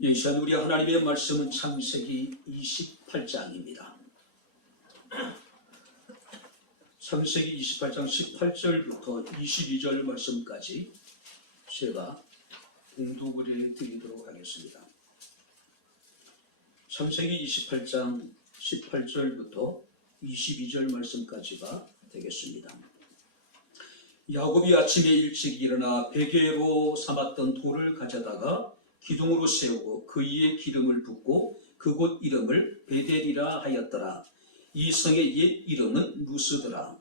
이 시간 우리 하나님의 말씀은 창세기 28장입니다. 창세기 28장 18절부터 22절 말씀까지 제가 공독을 해드리도록 하겠습니다. 창세기 28장 18절부터 22절 말씀까지가 되겠습니다. 야곱이 아침에 일찍 일어나 베개로 삼았던 돌을 가져다가 기둥으로 세우고 그 위에 기름을 붓고 그곳 이름을 베델이라 하였더라. 이 성의 옛 이름은 루스더라.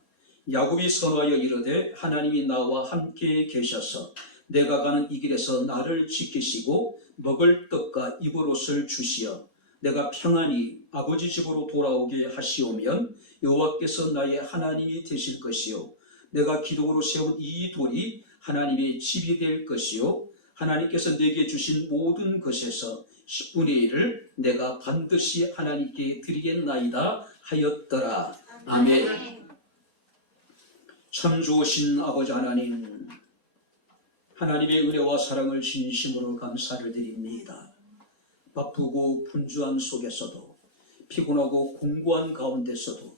야곱이 선하여 이르되 하나님이 나와 함께 계셔서 내가 가는 이 길에서 나를 지키시고 먹을 떡과 입을 옷을 주시어 내가 평안히 아버지 집으로 돌아오게 하시오면 여호와께서 나의 하나님이 되실 것이요 내가 기둥으로 세운 이 돌이 하나님의 집이 될 것이요 하나님께서 내게 주신 모든 것에서 10분의 1을 내가 반드시 하나님께 드리겠나이다 하였더라. 아멘. 참 좋으신 아버지 하나님, 하나님의 은혜와 사랑을 진심으로 감사를 드립니다. 바쁘고 분주한 속에서도, 피곤하고 공고한 가운데서도,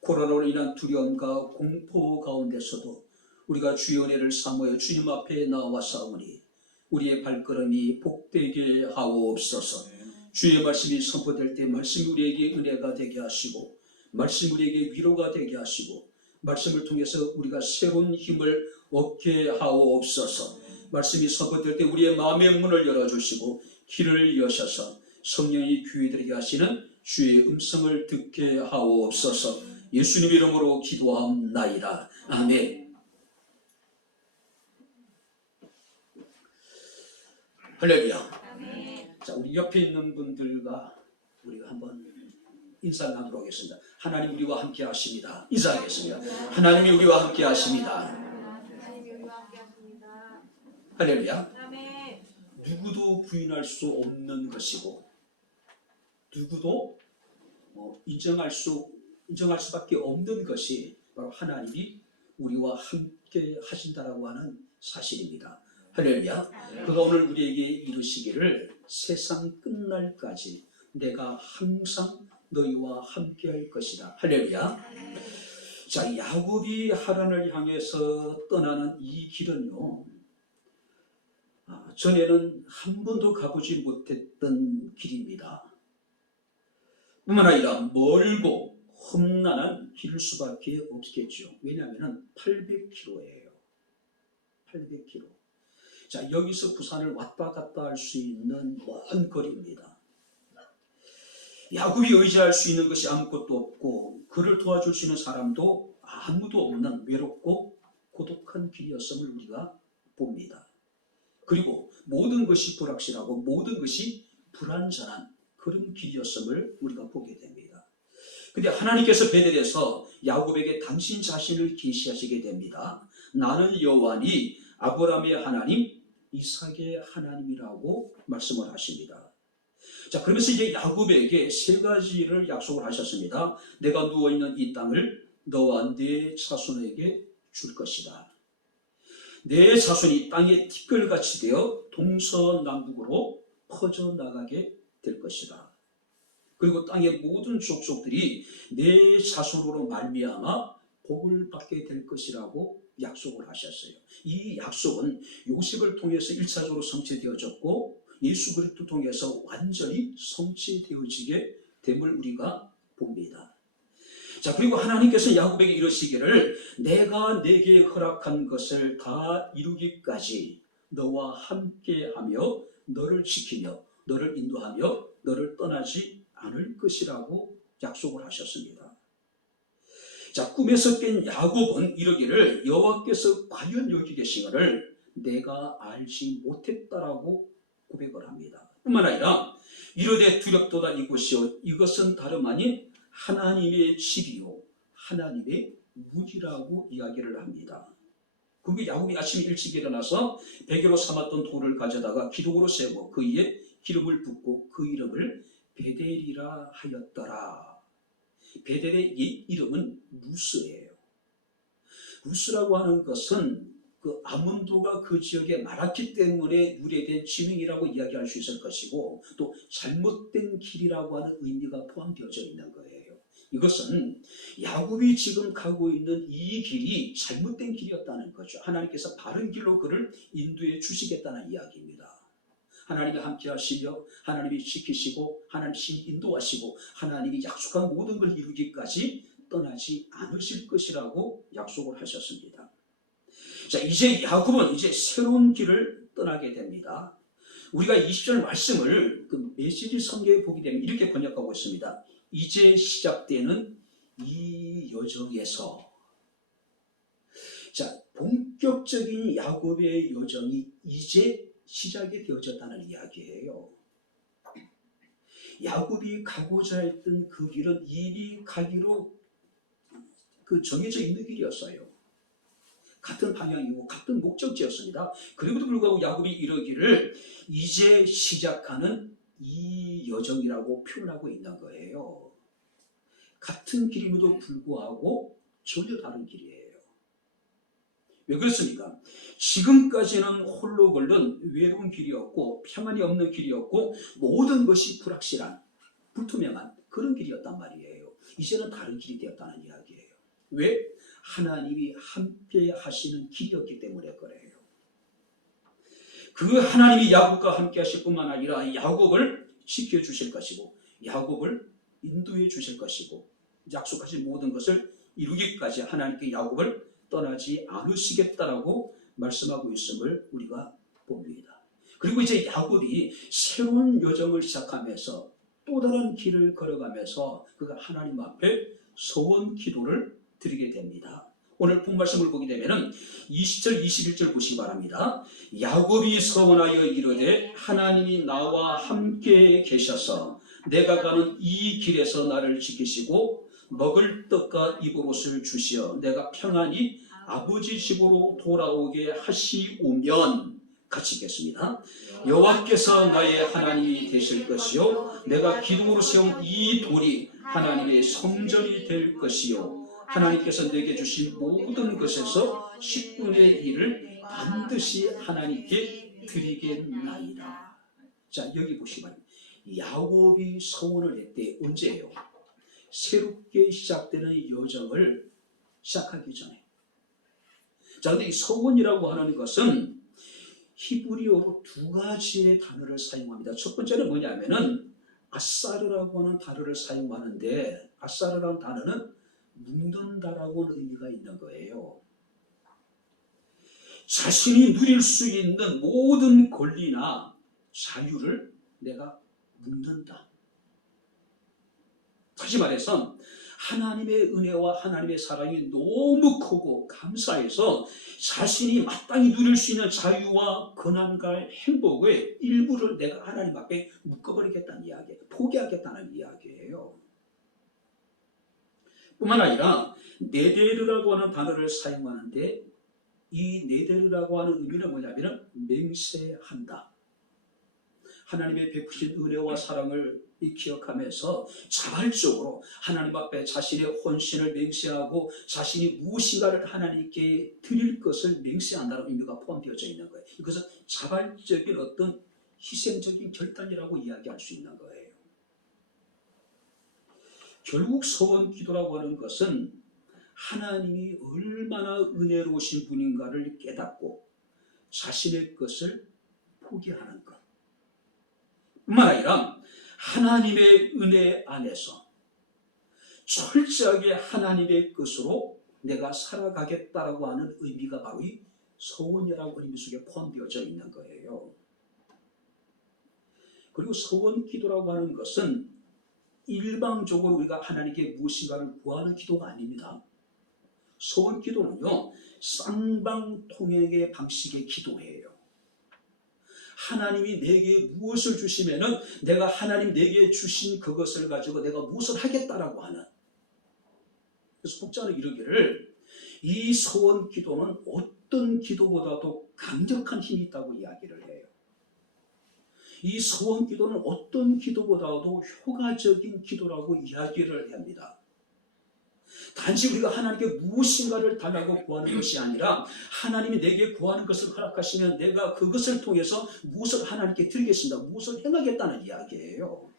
코로나로 인한 두려움과 공포 가운데서도 우리가 주의 은혜를 사모여 주님 앞에 나와사오니 우리의 발걸음이 복되게 하옵소서. 주의 말씀이 선포될 때 말씀이 우리에게 은혜가 되게 하시고 말씀이 우리에게 위로가 되게 하시고 말씀을 통해서 우리가 새로운 힘을 얻게 하옵소서. 말씀이 선포될 때 우리의 마음의 문을 열어주시고 길을 여셔서 성령이 귀들게 하시는 주의 음성을 듣게 하옵소서. 예수님 이름으로 기도하옵나이다. 아멘. 할렐루야. 자, 우리 옆에 있는 분들과 우리가 한번 인사를 하도록 하겠습니다. 하나님 우리와 함께 하십니다. 인사하겠습니다. 하나님이 우리와 함께 하십니다. 할렐루야. 누구도 부인할 수 없는 것이고 누구도 인정할 수밖에 없는 것이 바로 하나님이 우리와 함께 하신다라고 하는 사실입니다. 할렐루야. 그가 오늘 우리에게 이루시기를 세상 끝날까지 내가 항상 너희와 함께 할 것이다. 할렐루야. 자, 야곱이 하란을 향해서 떠나는 이 길은요, 전에는 한 번도 가보지 못했던 길입니다. 뿐만 아니라 멀고 험난한 길일 수밖에 없겠죠. 왜냐하면 800km예요. 800km. 자, 여기서 부산을 왔다 갔다 할 수 있는 먼 거리입니다. 야곱이 의지할 수 있는 것이 아무것도 없고 그를 도와줄 수 있는 사람도 아무도 없는 외롭고 고독한 길이었음을 우리가 봅니다. 그리고 모든 것이 불확실하고 모든 것이 불안전한 그런 길이었음을 우리가 보게 됩니다. 근데 하나님께서 베델에서 야곱에게 당신 자신을 계시하시게 됩니다. 나는 여호와니 아브라함의 하나님, 이삭의 하나님이라고 말씀을 하십니다. 자, 그러면서 이제 야곱에게 세 가지를 약속을 하셨습니다. 내가 누워있는 이 땅을 너와 네 자손에게 줄 것이다. 내 자손이 땅의 티끌같이 되어 동서남북으로 퍼져나가게 될 것이다. 그리고 땅의 모든 족속들이 내 자손으로 말미암아 복을 받게 될 것이라고 약속을 하셨어요. 이 약속은 요셉을 통해서 1차적으로 성취되어졌고 예수 그리스도를 통해서 완전히 성취되어지게 됨을 우리가 봅니다. 자, 그리고 하나님께서 야곱에게 이르시기를 내가 내게 허락한 것을 다 이루기까지 너와 함께하며 너를 지키며 너를 인도하며 너를 떠나지 않을 것이라고 약속을 하셨습니다. 자, 꿈에서 깬 야곱은 이르기를 여호와께서 과연 여기 계시거를 내가 알지 못했다라고 고백을 합니다. 뿐만 아니라 이르되 두렵도다 이곳이요 이것은 다름 아닌 하나님의 집이요 하나님의 무기라고 이야기를 합니다. 그리고 야곱이 아침에 일찍 일어나서 베개로 삼았던 돌을 가져다가 기둥으로 세고 그 위에 기름을 붓고 그 이름을 베델이라 하였더라. 베델의 옛 이름은 루스예요. 루스라고 하는 것은 그 아몬드가 그 지역에 많았기 때문에 유래된 지명이라고 이야기할 수 있을 것이고, 또 잘못된 길이라고 하는 의미가 포함되어져 있는 거예요. 이것은 야곱이 지금 가고 있는 이 길이 잘못된 길이었다는 거죠. 하나님께서 바른 길로 그를 인도해 주시겠다는 이야기입니다. 하나님이 함께 하시며 하나님이 지키시고 하나님이 인도하시고 하나님이 약속한 모든 걸 이루기까지 떠나지 않으실 것이라고 약속을 하셨습니다. 자, 이제 야곱은 이제 새로운 길을 떠나게 됩니다. 우리가 20절 말씀을 그 메시지 성경에 보게 되면 이렇게 번역하고 있습니다. 이제 시작되는 이 여정에서, 자, 본격적인 야곱의 여정이 이제 시작이 되어졌다는 이야기예요. 야곱이 가고자 했던 그 길은 이미 가기로 정해져 있는 길이었어요. 같은 방향이고 같은 목적지였습니다. 그럼에도 불구하고 야곱이 이러기를 이제 시작하는 이 여정이라고 표현하고 있는 거예요. 같은 길임에도 불구하고 전혀 다른 길이에요. 왜 그렇습니까? 지금까지는 홀로 걸른 외로운 길이었고 평안이 없는 길이었고 모든 것이 불확실한, 불투명한 그런 길이었단 말이에요. 이제는 다른 길이 되었다는 이야기예요. 왜? 하나님이 함께 하시는 길이었기 때문에 그래요. 그 하나님이 야곱과 함께 하실 뿐만 아니라 야곱을 지켜주실 것이고 야곱을 인도해 주실 것이고 약속하신 모든 것을 이루기까지 하나님께 야곱을 떠나지 않으시겠다라고 말씀하고 있음을 우리가 봅니다. 그리고 이제 야곱이 새로운 여정을 시작하면서 또 다른 길을 걸어가면서 그가 하나님 앞에 소원 기도를 드리게 됩니다. 오늘 본 말씀을 보게 되면 20절 21절 보시기 바랍니다. 야곱이 소원하여 이르되 하나님이 나와 함께 계셔서 내가 가는 이 길에서 나를 지키시고 먹을 떡과 입을 옷을 주시어 내가 평안히 아버지 집으로 돌아오게 하시오면, 같이 읽겠습니다. 여호와께서 나의 하나님이 되실 것이요 내가 기둥으로 세운 이 돌이 하나님의 성전이 될 것이요 하나님께서 내게 주신 모든 것에서 10분의 1을 반드시 하나님께 드리겠나이다. 자, 여기 보시면 야곱이 소원을 했대. 언제예요? 새롭게 시작되는 여정을 시작하기 전에. 자, 근데 이 소원이라고 하는 것은 히브리어로 두 가지의 단어를 사용합니다. 첫 번째는 뭐냐면은 아사르라고 하는 단어를 사용하는데, 아사르라는 단어는 묵는다라고 하는 의미가 있는 거예요. 자신이 누릴 수 있는 모든 권리나 자유를 내가 묵는다. 다시 말해서 하나님의 은혜와 하나님의 사랑이 너무 크고 감사해서 자신이 마땅히 누릴 수 있는 자유와 권한과 행복의 일부를 내가 하나님 앞에 묶어버리겠다는 이야기예요. 포기하겠다는 이야기예요. 뿐만 아니라 네데르라고 하는 단어를 사용하는데, 이 네데르라고 하는 의미는 뭐냐면 맹세한다. 하나님의 베푸신 은혜와 사랑을 기억하면서 자발적으로 하나님 앞에 자신의 헌신을 맹세하고 자신이 무엇인가를 하나님께 드릴 것을 맹세한다는 의미가 포함되어져 있는 거예요. 이것은 자발적인 어떤 희생적인 결단이라고 이야기할 수 있는 거예요. 결국 소원 기도라고 하는 것은 하나님이 얼마나 은혜로우신 분인가를 깨닫고 자신의 것을 포기하는 것 뿐만 아니라 하나님의 은혜 안에서 철저하게 하나님의 것으로 내가 살아가겠다라고 하는 의미가 바로 이 소원이라고 하는 의미 속에 포함되어져 있는 거예요. 그리고 소원 기도라고 하는 것은 일방적으로 우리가 하나님께 무엇인가를 구하는 기도가 아닙니다. 소원 기도는요, 쌍방통행의 방식의 기도예요. 하나님이 내게 무엇을 주시면은 내가 하나님 내게 주신 그것을 가지고 내가 무엇을 하겠다라고 하는. 그래서 복자는 이르기를 이 소원 기도는 어떤 기도보다도 강력한 힘이 있다고 이야기를 해요. 이 소원 기도는 어떤 기도보다도 효과적인 기도라고 이야기를 합니다. 단지 우리가 하나님께 무엇인가를 달라고 구하는 것이 아니라 하나님이 내게 구하는 것을 허락하시면 내가 그것을 통해서 무엇을 하나님께 드리겠습니다. 무엇을 행하겠다는 이야기예요.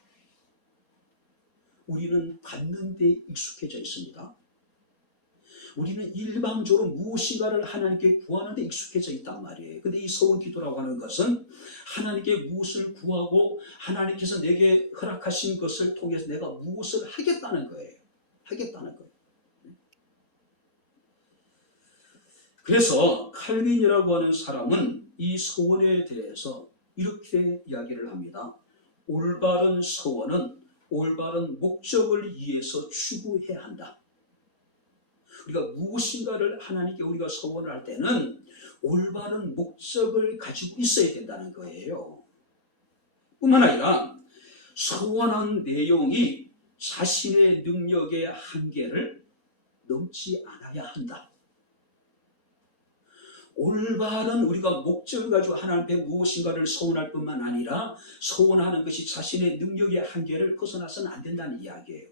우리는 받는 데 익숙해져 있습니다. 우리는 일방적으로 무엇인가를 하나님께 구하는 데 익숙해져 있단 말이에요. 근데 이 서원 기도라고 하는 것은 하나님께 무엇을 구하고 하나님께서 내게 허락하신 것을 통해서 내가 무엇을 하겠다는 거예요. 하겠다는 거예요. 그래서 칼빈이라고 하는 사람은 이 서원에 대해서 이렇게 이야기를 합니다. 올바른 서원은 올바른 목적을 위해서 추구해야 한다. 우리가 무엇인가를 하나님께 우리가 서원을 할 때는 올바른 목적을 가지고 있어야 된다는 거예요. 뿐만 아니라 서원한 내용이 자신의 능력의 한계를 넘지 않아야 한다. 올바른 우리가 목적을 가지고 하나님께 무엇인가를 서원할 뿐만 아니라 서원하는 것이 자신의 능력의 한계를 벗어나서는 안 된다는 이야기예요.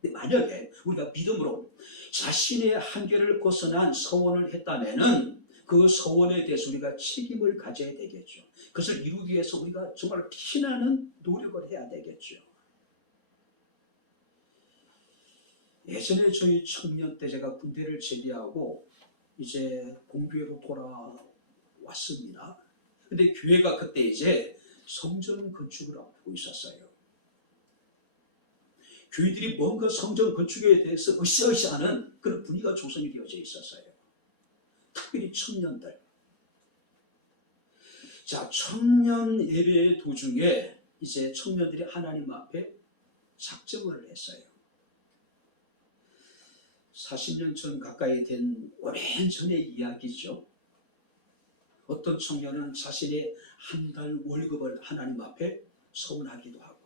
근데 만약에 우리가 믿음으로 자신의 한계를 벗어난 서원을 했다면은 그 서원에 대해서 우리가 책임을 가져야 되겠죠. 그것을 이루기 위해서 우리가 정말 피나는 노력을 해야 되겠죠. 예전에 저희 청년 때 제가 군대를 제대하고 이제 공교회로 돌아왔습니다. 근데 교회가 그때 이제 성전 건축을 앞두고 있었어요. 교회들이 뭔가 성전 건축에 대해서 으쌰으쌰하는 그런 분위기가 조성이 되어져 있었어요. 특별히 청년들. 자, 청년 예배 도중에 이제 청년들이 하나님 앞에 작정을 했어요. 40년 전 가까이 된 오랜 전의 이야기죠. 어떤 청년은 자신의 한 달 월급을 하나님 앞에 서원하기도 하고,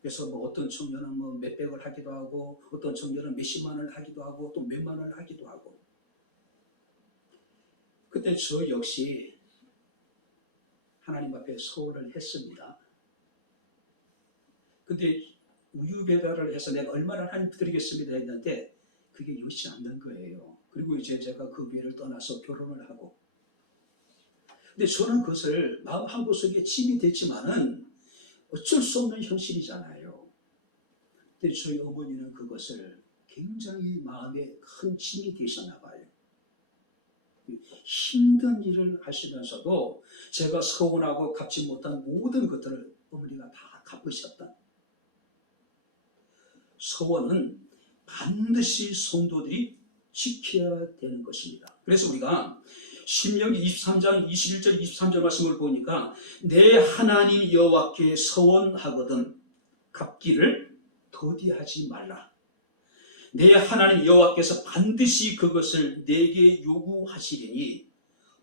그래서 뭐 어떤 청년은 뭐 몇백을 하기도 하고, 어떤 청년은 몇십만을 하기도 하고, 또 몇만을 하기도 하고. 그때 저 역시 하나님 앞에 서원을 했습니다. 근데 우유 배달을 해서 내가 얼마나 하나님 드리겠습니다 했는데 그게 여의치 않는 거예요. 그리고 이제 제가 그 교회를 떠나서 결혼을 하고, 근데 저는 그것을 마음 한구석에 짐이 됐지만은 어쩔 수 없는 현실이잖아요. 근데 저희 어머니는 그것을 굉장히 마음에 큰 짐이 되셨나 봐요. 힘든 일을 하시면서도 제가 서운하고 갚지 못한 모든 것들을 어머니가 다 갚으셨다. 서원은 반드시 성도들이 지켜야 되는 것입니다. 그래서 우리가 신명기 23장 21절 23절 말씀을 보니까 내 하나님 여호와께 서원하거든 갚기를 더디하지 말라. 내 하나님 여호와께서 반드시 그것을 내게 요구하시리니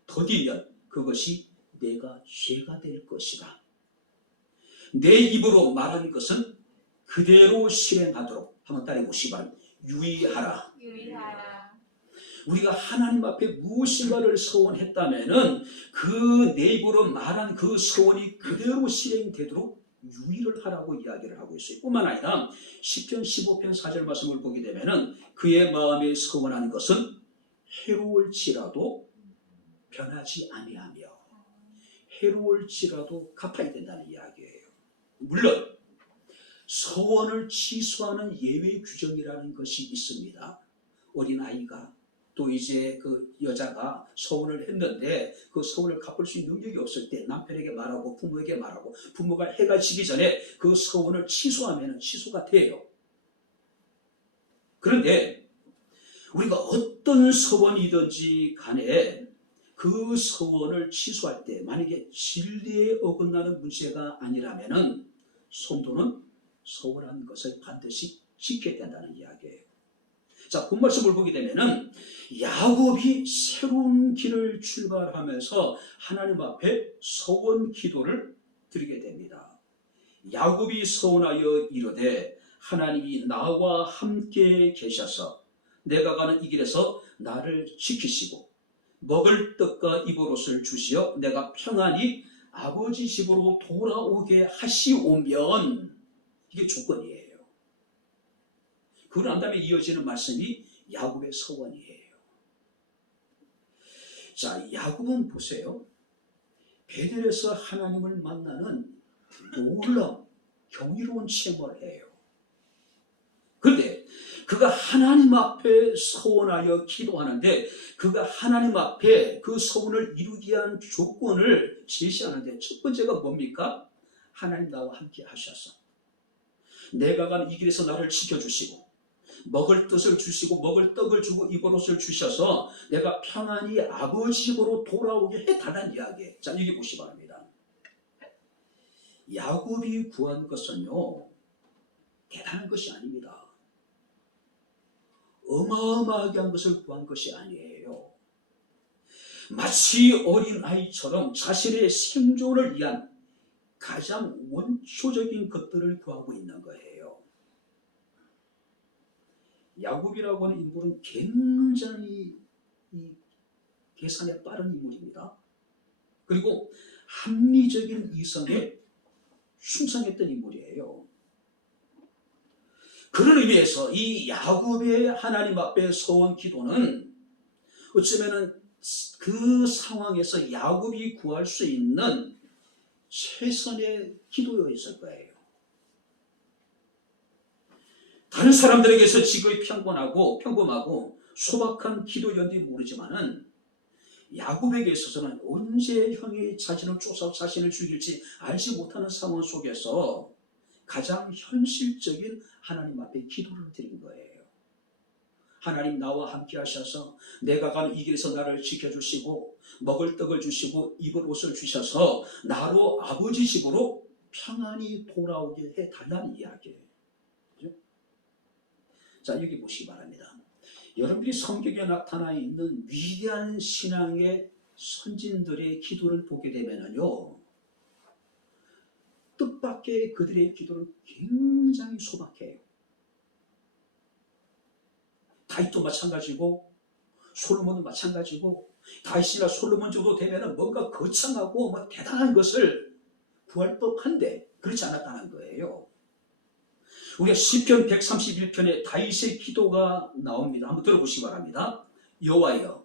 더디면 그것이 내가 죄가 될 것이다. 내 입으로 말한 것은 그대로 실행하도록 한번 따라해보시기 바랍니다. 유의하라. 우리가 하나님 앞에 무엇인가를 서원했다면은 그 내 입으로 말한 그 서원이 그대로 실행되도록 유의를 하라고 이야기를 하고 있어요. 뿐만 아니라 시편 15편 4절 말씀을 보게 되면은 그의 마음에 서원한 것은 해로울지라도 변하지 아니하며 해로울지라도 갚아야 된다는 이야기예요. 물론 서원을 취소하는 예외 규정이라는 것이 있습니다. 어린아이가 또 이제 그 여자가 서원을 했는데 그 서원을 갚을 수 있는 능력이 없을 때 남편에게 말하고 부모에게 말하고 부모가 해가 지기 전에 그 서원을 취소하면 취소가 돼요. 그런데 우리가 어떤 서원이든지 간에 그 서원을 취소할 때 만약에 진리에 어긋나는 문제가 아니라면은 성도는 서원한 것을 반드시 지켜야 된다는 이야기예요. 자, 본 말씀을 보게 되면은 야곱이 새로운 길을 출발하면서 하나님 앞에 서원 기도를 드리게 됩니다. 야곱이 서원하여 이르되 하나님이 나와 함께 계셔서 내가 가는 이 길에서 나를 지키시고 먹을 떡과 입을 옷을 주시어 내가 평안히 아버지 집으로 돌아오게 하시오면, 이게 조건이에요. 그러고 난 다음에 이어지는 말씀이 야곱의 서원이에요. 자, 야곱은 보세요. 베델에서 하나님을 만나는 놀라운 경이로운 체험을 해요. 그런데 그가 하나님 앞에 서원하여 기도하는데 그가 하나님 앞에 그 서원을 이루기 위한 조건을 제시하는데 첫 번째가 뭡니까? 하나님 나와 함께 하셔서 내가 가는 이 길에서 나를 지켜주시고 먹을 뜻을 주시고 먹을 떡을 주고 입을 옷을 주셔서 내가 평안히 아버지 집으로 돌아오게 해달라는 이야기예요. 자, 여기 보시기 바랍니다. 야곱이 구한 것은요, 대단한 것이 아닙니다. 어마어마하게 한 것을 구한 것이 아니에요. 마치 어린아이처럼 자신의 생존을 위한 가장 원초적인 것들을 구하고 있는 거예요. 야곱이라고 하는 인물은 굉장히 계산에 빠른 인물입니다. 그리고 합리적인 이성에 충성했던 인물이에요. 그런 의미에서 이 야곱의 하나님 앞에 서원 기도는 어쩌면은 그 상황에서 야곱이 구할 수 있는 최선의 기도였을 거예요. 다른 사람들에게서 지극히 평범하고 소박한 기도였는지 모르지만은 야곱에게 있어서는 언제 형이 자신을 쫓아 자신을 죽일지 알지 못하는 상황 속에서 가장 현실적인 하나님 앞에 기도를 드린 거예요. 하나님 나와 함께 하셔서 내가 가는 이 길에서 나를 지켜주시고 먹을 떡을 주시고 입을 옷을 주셔서 나로 아버지 집으로 평안히 돌아오게 해달라는 이야기예요. 그죠? 자, 여기 보시기 바랍니다. 여러분들이 성경에 나타나 있는 위대한 신앙의 선진들의 기도를 보게 되면요, 뜻밖의 그들의 기도는 굉장히 소박해요. 다윗도 마찬가지고 솔로몬도 마찬가지고 다윗이나 솔로몬 정도 되면 뭔가 거창하고 대단한 것을 구할 법한데 그렇지 않았다는 거예요. 우리가 시편 131편에 다윗의 기도가 나옵니다. 한번 들어보시기 바랍니다. 여호와여,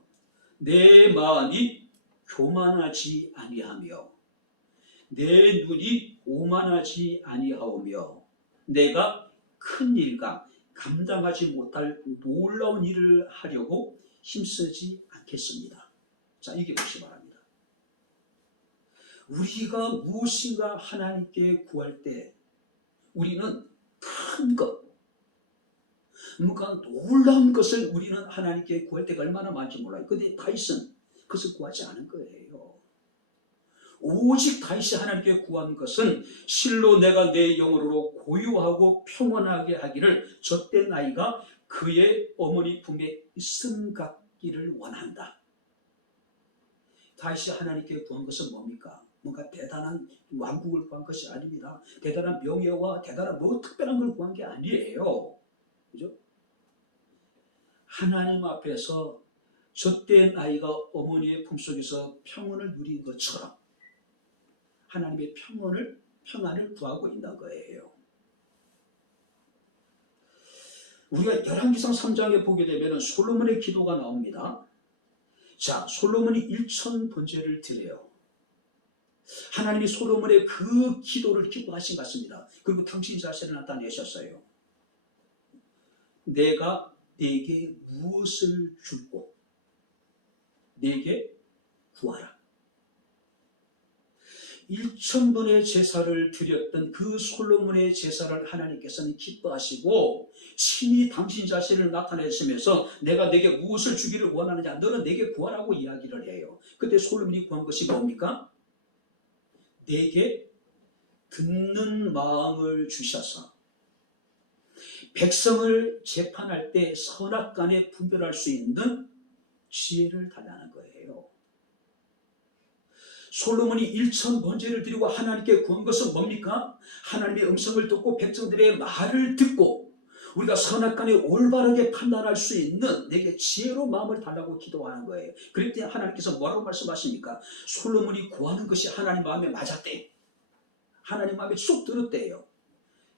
내 마음이 교만하지 아니하며 내 눈이 오만하지 아니하오며 내가 큰 일과 감당하지 못할 놀라운 일을 하려고 힘쓰지 않겠습니다. 자, 이게 보시기 바랍니다. 우리가 무엇인가 하나님께 구할 때 우리는 큰 것, 뭔가 놀라운 것을 우리는 하나님께 구할 때가 얼마나 많은지 몰라요. 그런데 다윗은 그것을 구하지 않은 거예요. 오직 다윗이 하나님께 구한 것은 실로 내가 내 영혼으로 고요하고 평온하게 하기를 젖된 나이가 그의 어머니 품에 있음 같기를 원한다. 다윗이 하나님께 구한 것은 뭡니까? 뭔가 대단한 왕국을 구한 것이 아닙니다. 대단한 명예와 대단한 특별한 걸 구한 게 아니에요. 그죠? 하나님 앞에서 젖된 아이가 어머니의 품속에서 평온을 누린 것처럼 하나님의 평안을 구하고 있는 거예요. 우리가 열왕기상 3장에 보게 되면 솔로몬의 기도가 나옵니다. 자, 솔로몬이 1000번제를 드려요. 하나님이 솔로몬의 그 기도를 기뻐하신 것 같습니다. 그리고 당신 자신을 나타내셨어요. 내가 네게 무엇을 줄고 네게 구하라. 1000번의 제사를 드렸던 그 솔로몬의 제사를 하나님께서는 기뻐하시고 친히 당신 자신을 나타내시면서 내가 내게 무엇을 주기를 원하느냐, 너는 내게 구하라고 이야기를 해요. 그때 솔로몬이 구한 것이 뭡니까? 내게 듣는 마음을 주셔서 백성을 재판할 때 선악간에 분별할 수 있는 지혜를 달라는 거예요. 솔로몬이 1000번제를 드리고 하나님께 구한 것은 뭡니까? 하나님의 음성을 듣고 백성들의 말을 듣고 우리가 선악간에 올바르게 판단할 수 있는 내게 지혜로 마음을 달라고 기도하는 거예요. 그럴 때 하나님께서 뭐라고 말씀하십니까? 솔로몬이 구하는 것이 하나님 마음에 맞았대. 하나님 마음에 쏙 들었대요.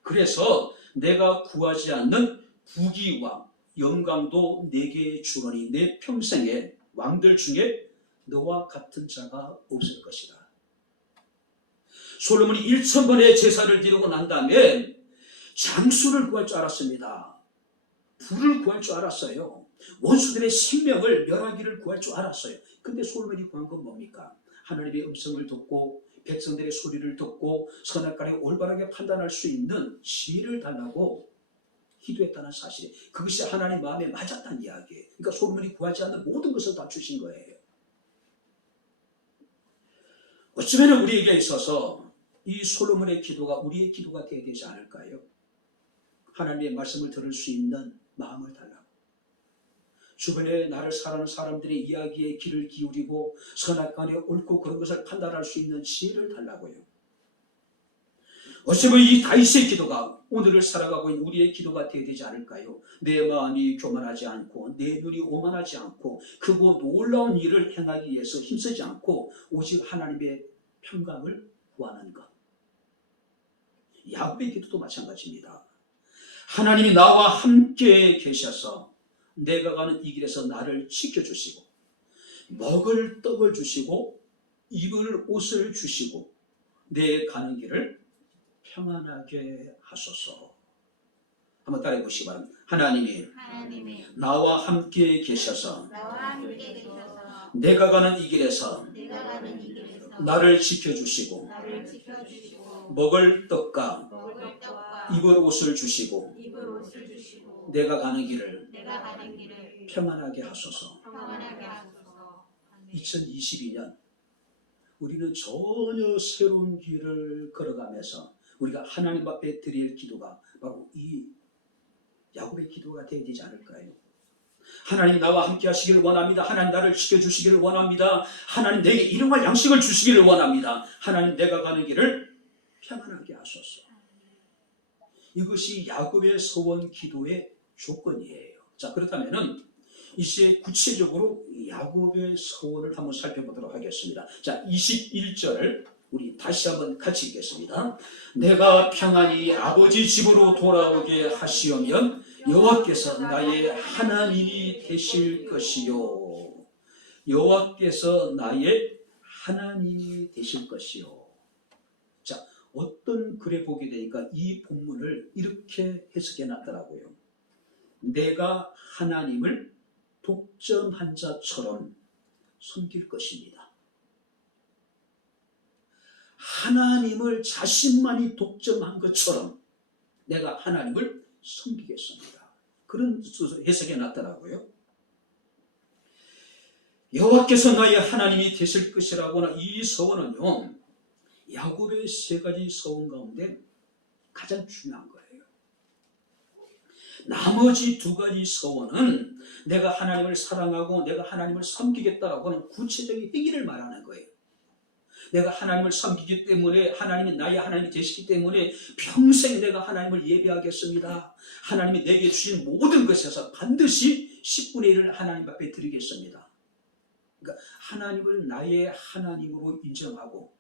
그래서 내가 구하지 않는 부귀와 영광도 내게 주노니 내 평생에 왕들 중에 너와 같은 자가 없을 것이다. 솔로몬이 1000번의 제사를 드리고 난 다음에 장수를 구할 줄 알았습니다. 부를 구할 줄 알았어요. 원수들의 생명을 멸하기를 구할 줄 알았어요. 근데 솔로몬이 구한 건 뭡니까? 하나님의 음성을 듣고 백성들의 소리를 듣고 선악과를 올바르게 판단할 수 있는 지혜를 달라고 기도했다는 사실이, 그것이 하나님 마음에 맞았다는 이야기예요. 그러니까 솔로몬이 구하지 않는 모든 것을 다 주신 거예요. 어쩌면 우리에게 있어서 이 솔로몬의 기도가 우리의 기도가 되어야 되지 않을까요? 하나님의 말씀을 들을 수 있는 마음을 달라고, 주변에 나를 사랑하는 사람들의 이야기에 귀를 기울이고 선악간에 옳고 그런 것을 판단할 수 있는 지혜를 달라고요. 어쩌면 이 다윗의 기도가 오늘을 살아가고 있는 우리의 기도가 되어야 되지 않을까요? 내 마음이 교만하지 않고 내 눈이 오만하지 않고 크고 놀라운 일을 행하기 위해서 힘쓰지 않고 오직 하나님의 평강을 구하는 것. 야곱의 기도도 마찬가지입니다. 하나님이 나와 함께 계셔서 내가 가는 이 길에서 나를 지켜주시고 먹을 떡을 주시고 입을 옷을 주시고 내 가는 길을 평안하게 하소서. 한번 따라해 보시기 바랍니다. 하나님이 나와 함께 계셔서 내가 가는 이 길에서 나를 지켜주시고 먹을 떡과 입을 옷을 주시고 내가 가는 길을 평안하게 하소서. 2022년 우리는 전혀 새로운 길을 걸어가면서 우리가 하나님 앞에 드릴 기도가 바로 이 야곱의 기도가 되어야 되지 않을까요? 하나님 나와 함께 하시기를 원합니다. 하나님 나를 지켜주시기를 원합니다. 하나님 내게 일용할 양식을 주시기를 원합니다. 하나님 내가 가는 길을 평안하게 하소서. 이것이 야곱의 소원 기도의 조건이에요. 자, 그렇다면은 이제 구체적으로 야곱의 소원을 한번 살펴보도록 하겠습니다. 자, 21절 우리 다시 한번 같이 읽겠습니다. 내가 평안히 아버지 집으로 돌아오게 하시오면 여호와께서 나의 하나님이 되실 것이요. 여호와께서 나의 하나님이 되실 것이요. 자, 어떤 글에 보게 되니까 이 본문을 이렇게 해석해 놨더라고요. 내가 하나님을 독점한 자처럼 섬길 것입니다. 하나님을 자신만이 독점한 것처럼 내가 하나님을 섬기겠습니다. 그런 해석에 났더라고요. 여호와께서 나의 하나님이 되실 것이라고 하는 이 서원은요, 야곱의 세 가지 서원 가운데 가장 중요한 거예요. 나머지 두 가지 서원은 내가 하나님을 사랑하고 내가 하나님을 섬기겠다라고 하는 구체적인 행위를 말하는 거예요. 내가 하나님을 섬기기 때문에 하나님이 나의 하나님이 되시기 때문에 평생 내가 하나님을 예배하겠습니다. 하나님이 내게 주신 모든 것에서 반드시 10분의 1을 하나님 앞에 드리겠습니다. 그러니까 하나님을 나의 하나님으로 인정하고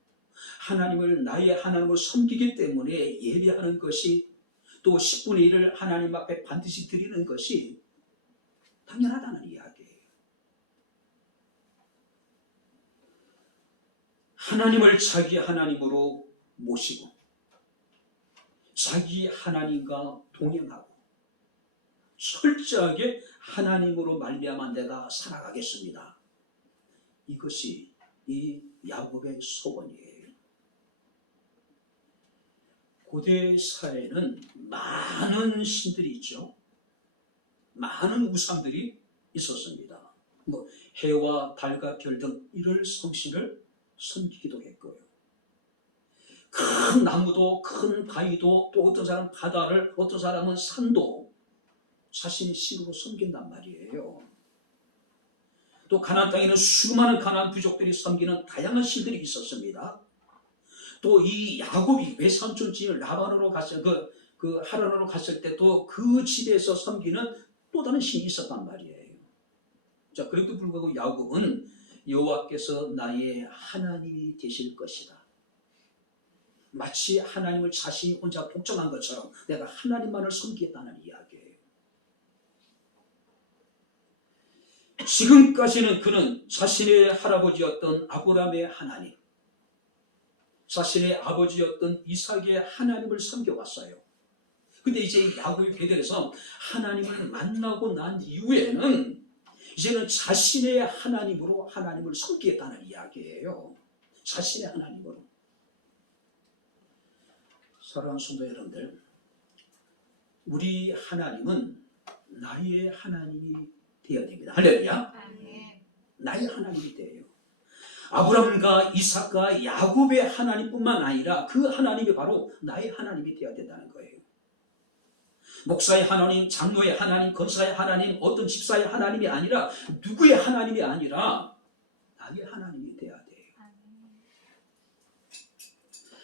하나님을 나의 하나님으로 섬기기 때문에 예배하는 것이 또 10분의 1을 하나님 앞에 반드시 드리는 것이 당연하다는 이야기예요. 하나님을 자기 하나님으로 모시고 자기 하나님과 동행하고 철저하게 하나님으로 말미암아 내가 살아가겠습니다. 이것이 이 야곱의 소원이에요. 고대 사회에는 많은 신들이 있죠. 많은 우상들이 있었습니다. 해와 달과 별 등 이럴 성신을 섬기기도 했고요. 큰 나무도 큰 바위도 또 어떤 사람은 바다를 어떤 사람은 산도 자신의 신으로 섬긴단 말이에요. 또 가나안 땅에는 수많은 가나안 부족들이 섬기는 다양한 신들이 있었습니다. 또 이 야곱이 외삼촌집 라반으로 갔을 그 하란으로 갔을 때도 그 집에서 섬기는 또 다른 신이 있었단 말이에요. 자, 그래도 불구하고 야곱은 여호와께서 나의 하나님이 되실 것이다. 마치 하나님을 자신이 혼자 독점한 것처럼 내가 하나님만을 섬기겠다는 이야기예요. 지금까지는 그는 자신의 할아버지였던 아브라함의 하나님, 자신의 아버지였던 이삭의 하나님을 섬겨왔어요. 근데 이제 야곱이 베델에서 하나님을 만나고 난 이후에는 이제는 자신의 하나님으로 하나님을 섬기겠다는 이야기예요. 자신의 하나님으로. 사랑하는 성도 여러분들, 우리 하나님은 나의 하나님이 되어야 됩니다. 할렐루야. 나의 하나님이 돼요. 아브라함과 이삭과 야곱의 하나님뿐만 아니라 그 하나님이 바로 나의 하나님이 되어야 된다는 거예요. 목사의 하나님, 장로의 하나님, 권사의 하나님, 어떤 집사의 하나님이 아니라, 누구의 하나님이 아니라 나의 하나님이 돼야 돼요.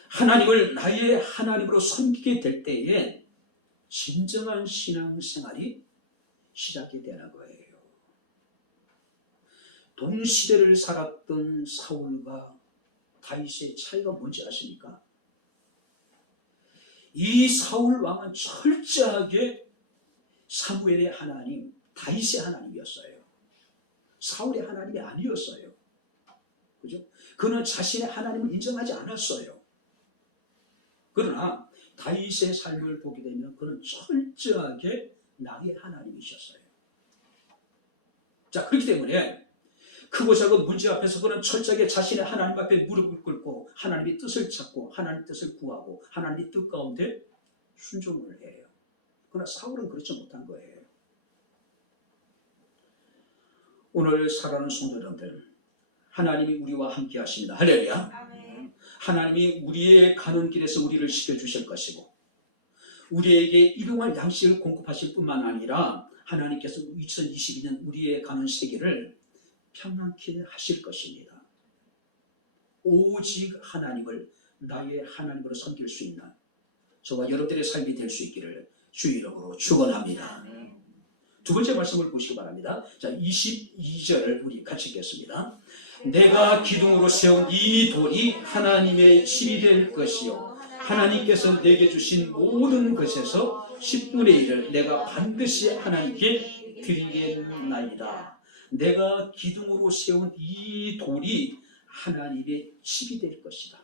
하나님을 나의 하나님으로 섬기게 될 때에 진정한 신앙생활이 시작이 되는 거예요. 동시대를 살았던 사울과 다윗의 차이가 뭔지 아십니까? 이 사울 왕은 철저하게 사무엘의 하나님, 다윗의 하나님이었어요. 사울의 하나님이 아니었어요. 그죠? 그는 자신의 하나님을 인정하지 않았어요. 그러나 다윗의 삶을 보게 되면 그는 철저하게 나의 하나님이셨어요. 자, 그렇기 때문에 크고 작은 문제 앞에서 그는 철저하게 자신의 하나님 앞에 무릎을 꿇고 하나님의 뜻을 찾고 하나님의 뜻을 구하고 하나님의 뜻 가운데 순종을 해요. 그러나 사울은 그렇지 못한 거예요. 오늘 살아가는 성도 여러분들, 하나님이 우리와 함께 하십니다. 할렐루야. 아멘. 하나님이 우리의 가는 길에서 우리를 지켜주실 것이고 우리에게 일용할 양식을 공급하실 뿐만 아니라 하나님께서 2022년 우리의 가는 세계를 평안케 하실 것입니다. 오직 하나님을 나의 하나님으로 섬길 수 있는 저와 여러분들의 삶이 될 수 있기를 주의 이름으로 축원합니다. 두 번째 말씀을 보시기 바랍니다. 자, 22절 우리 같이 읽겠습니다. 내가 기둥으로 세운 이 돌이 하나님의 집이 될 것이요 하나님께서 내게 주신 모든 것에서 10분의 1을 내가 반드시 하나님께 드리겠나이다. 내가 기둥으로 세운 이 돌이 하나님의 집이 될 것이다.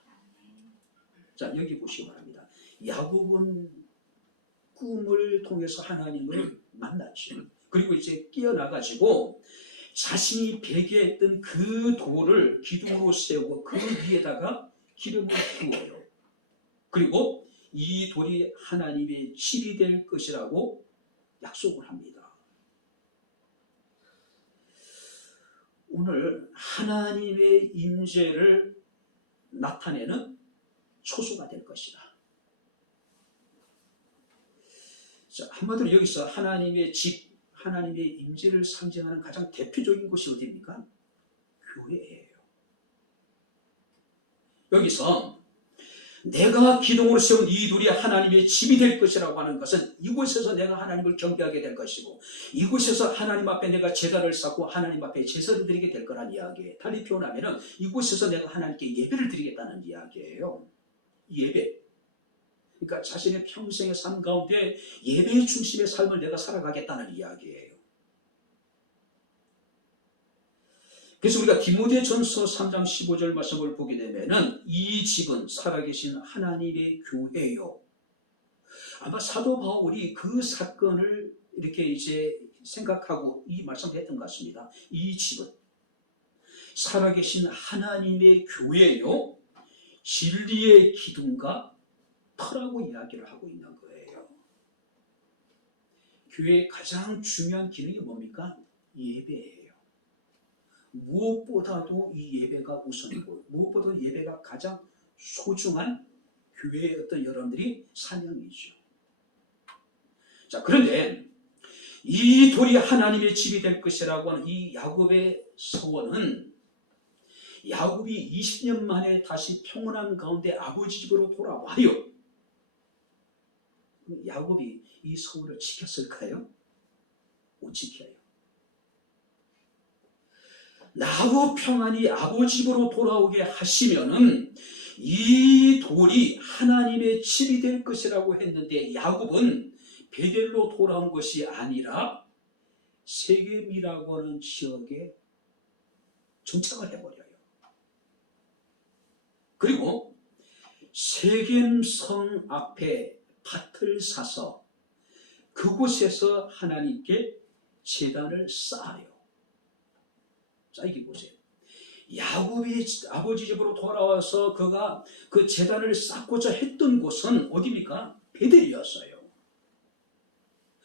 자, 여기 보시기 바랍니다. 야곱은 꿈을 통해서 하나님을 만났죠. 그리고 이제 깨어나가지고 자신이 베개했던 그 돌을 기둥으로 세우고 그 위에다가 기름을 부어요. 그리고 이 돌이 하나님의 집이 될 것이라고 약속을 합니다. 오늘 하나님의 임재를 나타내는 초소가 될 것이다. 자, 한마디로 여기서 하나님의 집, 하나님의 임재를 상징하는 가장 대표적인 곳이 어디입니까? 교회예요. 여기서 내가 기둥으로 세운 이 돌이 하나님의 집이 될 것이라고 하는 것은 이곳에서 내가 하나님을 경배하게 될 것이고 이곳에서 하나님 앞에 내가 제단을 쌓고 하나님 앞에 제사를 드리게 될 거란 이야기예요. 달리 표현하면 이곳에서 내가 하나님께 예배를 드리겠다는 이야기예요. 예배. 그러니까 자신의 평생의 삶 가운데 예배 중심의 삶을 내가 살아가겠다는 이야기예요. 그래서 우리가 디모데전서 3장 15절 말씀을 보게 되면은 이 집은 살아계신 하나님의 교회요. 아마 사도 바울이 그 사건을 이렇게 이제 생각하고 이 말씀을 했던 것 같습니다. 이 집은 살아계신 하나님의 교회요. 진리의 기둥과 터라고 이야기를 하고 있는 거예요. 교회의 가장 중요한 기능이 뭡니까? 예배예요. 무엇보다도 이 예배가 우선이고 무엇보다도 예배가 가장 소중한 교회의 어떤 여러분들이 사명이죠. 자, 그런데 이 돌이 하나님의 집이 될 것이라고 하는 이 야곱의 서원은 야곱이 20년 만에 다시 평온한 가운데 아버지 집으로 돌아와요. 야곱이 이 서원을 지켰을까요? 못 지켜요. 나고 평안히 아버지 집으로 돌아오게 하시면은 이 돌이 하나님의 집이 될 것이라고 했는데 야곱은 베델로 돌아온 것이 아니라 세겜이라고 하는 지역에 정착을 해버려요. 그리고 세겜성 앞에 밭을 사서 그곳에서 하나님께 제단을 쌓아요. 자, 이게 보세요. 야곱이 아버지 집으로 돌아와서 그가 그 제단을 쌓고자 했던 곳은 어디입니까? 베델이었어요.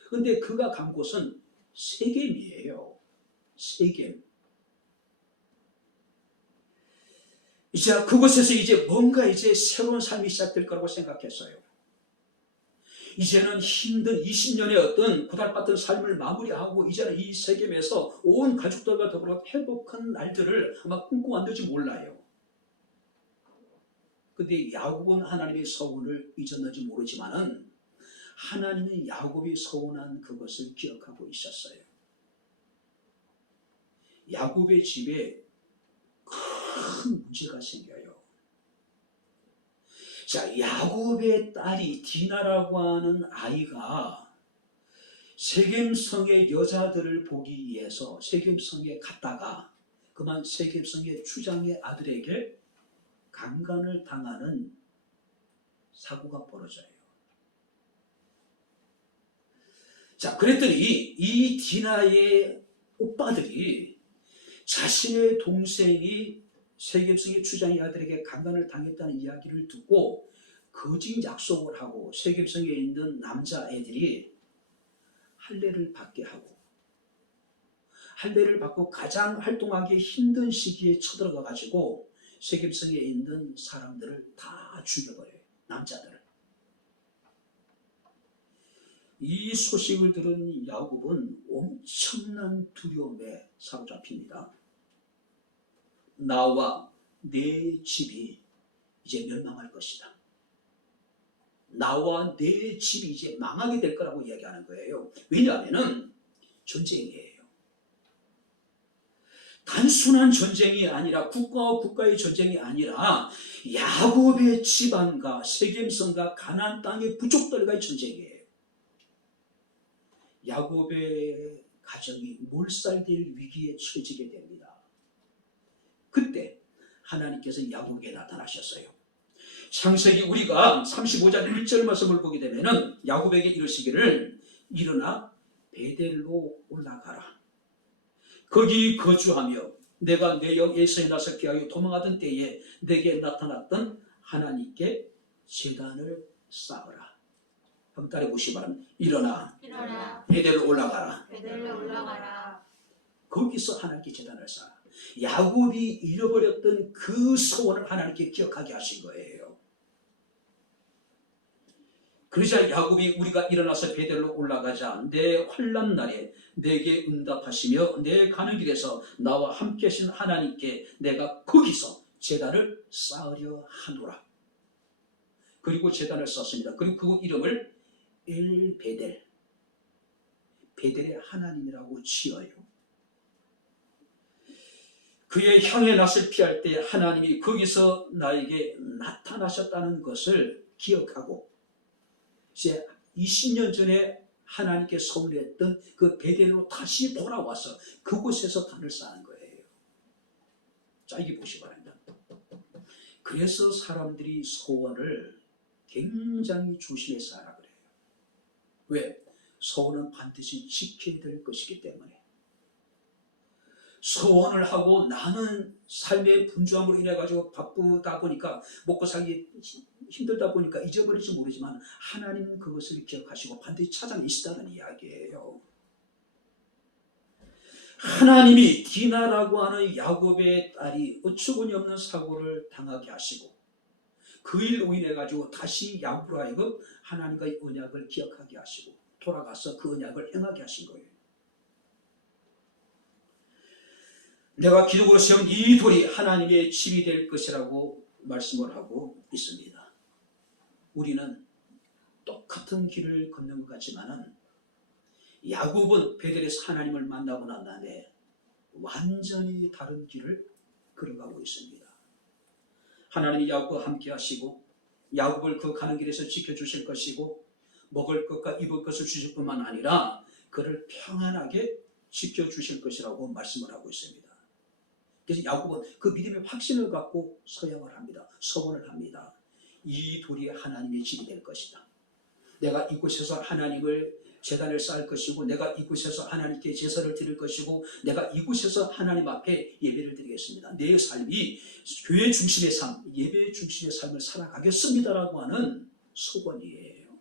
근데 그가 간 곳은 세겜이에요. 세겜. 이제 그곳에서 이제 뭔가 이제 새로운 삶이 시작될 거라고 생각했어요. 이제는 힘든 20년의 어떤 고달팠던 삶을 마무리하고 이제는 이 세겜에서 온 가족들과 더불어 행복한 날들을 아마 꿈꿔왔는지 몰라요. 근데 야곱은 하나님의 서원을 잊었는지 모르지만은 하나님은 야곱이 서원한 그것을 기억하고 있었어요. 야곱의 집에 큰 문제가 생겨요. 자, 야곱의 딸이 디나라고 하는 아이가 세겜성의 여자들을 보기 위해서 세겜성에 갔다가 그만 세겜성의 추장의 아들에게 강간을 당하는 사고가 벌어져요. 자, 그랬더니 이 디나의 오빠들이 자신의 동생이 세겜성의 추장의 아들에게 강간을 당했다는 이야기를 듣고 거짓 약속을 하고 세겜성에 있는 남자애들이 할례를 받게 하고 할례를 받고 가장 활동하기 힘든 시기에 쳐들어가 가지고 세겜성에 있는 사람들을 다 죽여버려요. 남자들을. 이 소식을 들은 야곱은 엄청난 두려움에 사로잡힙니다. 나와 내 집이 이제 멸망할 것이다. 나와 내 집이 이제 망하게 될 거라고 이야기하는 거예요. 왜냐하면 전쟁이에요. 단순한 전쟁이 아니라 국가와 국가의 전쟁이 아니라 야곱의 집안과 세겜성과 가나안 땅의 부족들과의 전쟁이에요. 야곱의 가정이 몰살될 위기에 처지게 됩니다. 그때 하나님께서 야곱에게 나타나셨어요. 창세기 우리가 35장 1절 말씀을 보게 되면은 야곱에게 이르시기를 일어나 베델로 올라가라. 거기 거주하며 내가 내 영 에서에 나서 피하여 도망하던 때에 내게 나타났던 하나님께 제단을 쌓으라. 한번 따라 보시기 바랍니다. 일어나 베델로 올라가라. 거기서 하나님께 제단을 쌓아. 야곱이 잃어버렸던 그 소원을 하나님께 기억하게 하신 거예요. 그러자 야곱이 우리가 일어나서 베델로 올라가자 내 환난 날에 내게 응답하시며 내 가는 길에서 나와 함께 하신 하나님께 내가 거기서 제단을 쌓으려 하노라. 그리고 제단을 쌓습니다. 그리고 그 이름을 엘베델, 베델의 하나님이라고 지어요. 그의 형의 낯을 피할 때 하나님이 거기서 나에게 나타나셨다는 것을 기억하고 이제 20년 전에 하나님께 선물했던 그 베델로 다시 돌아와서 그곳에서 단을 쌓는 거예요. 자, 이게 보시기 바랍니다. 그래서 사람들이 소원을 굉장히 조심해서 하라 그래요. 왜? 소원은 반드시 지켜야 될 것이기 때문에. 소원을 하고 나는 삶의 분주함으로 인해 가지고 바쁘다 보니까 먹고 살기 힘들다 보니까 잊어버릴지 모르지만 하나님은 그것을 기억하시고 반드시 찾아내시다는 이야기예요. 하나님이 디나라고 하는 야곱의 딸이 어처구니 없는 사고를 당하게 하시고 그 일로 인해 가지고 다시 야곱으로 하여금 하나님과의 언약을 기억하게 하시고 돌아가서 그 언약을 행하게 하신 거예요. 내가 기록으로 세운 이 돌이 하나님의 집이 될 것이라고 말씀을 하고 있습니다. 우리는 똑같은 길을 걷는 것 같지만은 야곱은 베델에서 하나님을 만나고 난 다음에 완전히 다른 길을 걸어가고 있습니다. 하나님이 야곱과 함께 하시고 야곱을 그 가는 길에서 지켜주실 것이고 먹을 것과 입을 것을 주실 뿐만 아니라 그를 평안하게 지켜주실 것이라고 말씀을 하고 있습니다. 그래서 야곱은 그 믿음의 확신을 갖고 서약을 합니다. 서원을 합니다. 이 돌이 하나님의 집이 될 것이다. 내가 이곳에서 하나님을 제단을 쌓을 것이고, 내가 이곳에서 하나님께 제사를 드릴 것이고, 내가 이곳에서 하나님 앞에 예배를 드리겠습니다. 내 삶이 교회 중심의 삶, 예배 중심의 삶을 살아가겠습니다라고 하는 소원이에요.